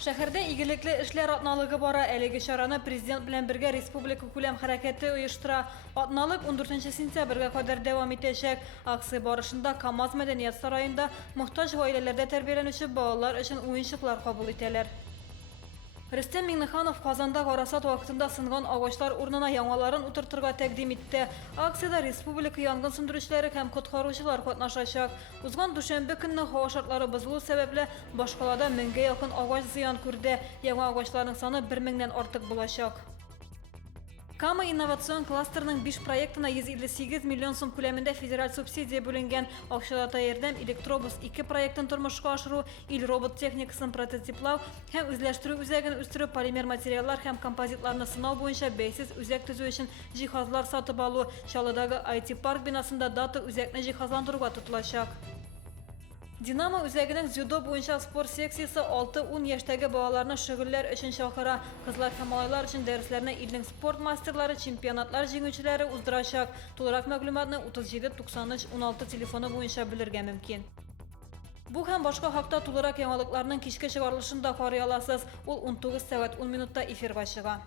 Шәһәрдә игелекле эшләр атналыгы бара. Әлеге чараны президент белән бергә республика күләм хәрәкәте оештыра. Атналык 14 сентябрьгә кадәр дәвам итәчәк. Акция барышында КАМАЗ мәдәният сараенда мохтаҗ гаиләләрдә тәрбияләнүче балалар өчен уенчыклар кабул итәләр. Рөстәм Миңнеханов Казанда гарасат вакытында сынган агачлар урынына яңаларын утыртырга тәкъдим итте. Акциядә республика янгын сүндерүчеләре һәм коткаручылар катнашачак. Узган дүшәмбе көнне һава шартлары бозылу сәбәпле башкалада 1000гә якын агач зыян күрде. Яңа агачларның саны 1000-нән артык булачак. Кама инновацион кластерның 5 проектына 158 миллион сум күләмендә федераль субсидия бүленгән. Акчалата ярдәм электробус 2 проектын тормышка ашыру, ил робот техникасын прототиплау һәм үзләштерү үзәген үстерү, полимер материаллар һәм композитларны сынау буенча бәйсез үзәк төзү өчен җиһазлар сатып алу, Чаллыдагы IT парк бинасында дата үзәкне җиһазландыруга тотылачак. Динамо үзәгенең дзюдо буенча спорт секциясе 6-10 яшьтәге балаларны шөгыльләр өчен чакыра. Кызлар һәм малайлар өчен дәресләрне илнең спорт мастерлары, чемпионатлар җиңүчеләре уздырачак. Тулырак мәгълүматны 37 93 16 телефоны буенча белергә мөмкин. Бу һәм башка хакта тулырак яңалыкларның кичке чыгарылышында карый аласыз. Ул 19:10 эфирга чыга.